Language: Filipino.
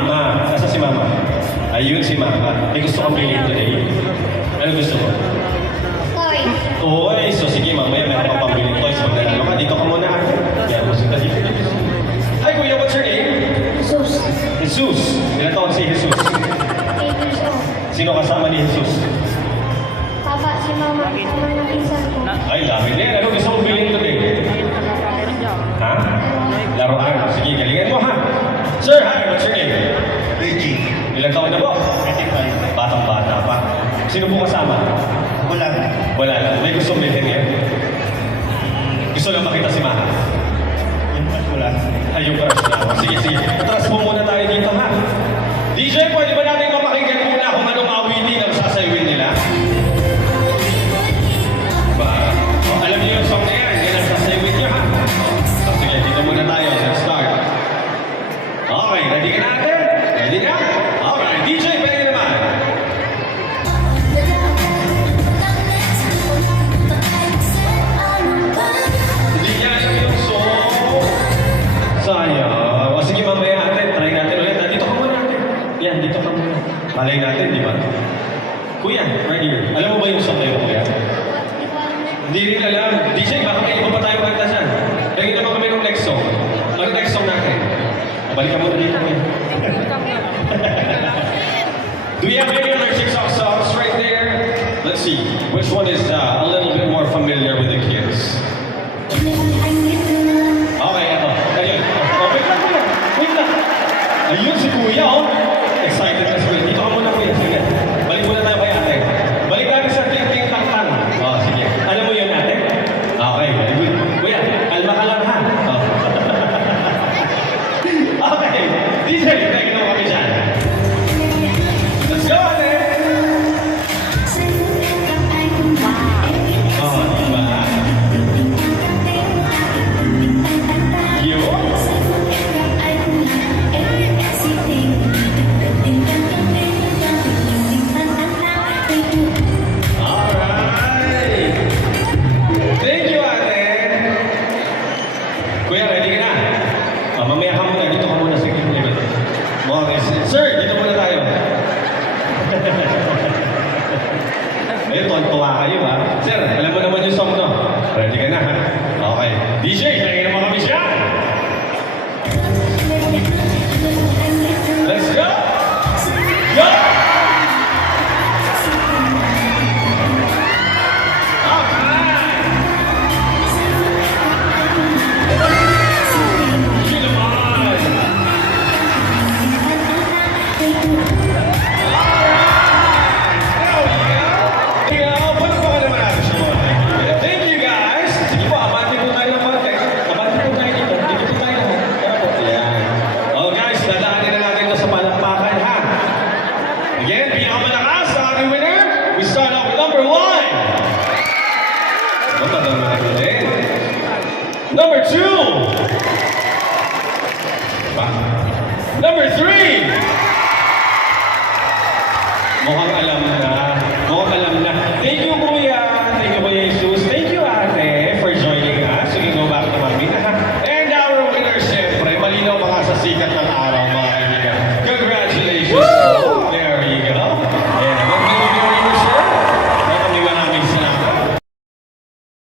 Mama. Nasa si Mama? Ayun si Mama. May gusto kang bilhin today. Ano gusto mo? Toy. Toys. So sige, mamaya meron pang pambiling toys. Pag nanalo ka, dito ka muna ate. Yan, musika dito. Hi kuya, what's your name? Jesus. Jesus. Ilan taon si Jesus? 8 years old. Sino kasama ni Jesus? Papa, si Mama, kasama ng pinsan ko. Ay, dami din. Ano gusto mong bilhin today? Ha? Laruan. Sige, galingan mo ha. Sir, hi, what's your name? Reggie. Ilang taon na po? 85. Batang-bata pa. Sino po kasama? Wala. Wala lang. May gusto mong bilhin yan? Gusto lang makita si Maha. Yung wala. Ay, yung crush na. Sige, sige. Atras mo muna tayo dito ha. DJ, pwede ba natin mapakinggan muna kung anong awitin ang sasaywin nila? Ba? Oh, alam niyo yung song na yan. Yan ang sasaywin niyo ha. So, sige, dito muna tayo. Let's start. Okay, ready ka na ate? Ready ka? Okay, DJ, pwede naman. Hindi niya alam yung song. Sayang. O sige, mamaya ate, try natin ulit. Dito ka muna ate. Yan, dito ka muna. Malay natin, di ba? Kuya, right here. Alam mo ba yung song na yun, kuya? Hindi rin alam. DJ, baka may iba pa tayo kanta dyan. Lagi naman kami ng next song. Ano next song natin? Balik ka muna dito, kuya. Do we have any other TikTok songs right there? Let's see. Which one is a little bit more familiar with the kids? Okay, ito. Ayun. Oh, wait lang, kuya. Wait lang. Ayun si kuya, oh. Excited na si kuya. Dito ka muna, kuya. Sige. Balik muna tayo kay ate. Balik natin sa TingTing Tang. Oh, sige. Alam mo yun, ate? Okay, very good. Kuya, kalma ka lang, ha? Oh. Okay. DJ, take mo kami dyan. Let's go, ate! Oh, diba? Yun. Alright! Thank you, ate! Kuya, ready ka na? Mamaya ka muna. Dito ka muna sa gilid. Okay, sir, dito muna tayo. Eh, tuwan-tuwa kayo, ha? Sir, alam mo naman yung song, no? Ready ka na, ha? Okay. DJ, try naman kami siya! Let's go! Go! Thank you guys! Sige po, abante po tayo ng konti. Abante po tayo dito. Dito po tayo. Tara po. Ayan. Oh guys, dadaanin na natin ito sa palakpakan ha. Again, pinakamalakas sa ating winner. We start off with number 1. Oh, madami na din. Number 2. Number 3. Mukhang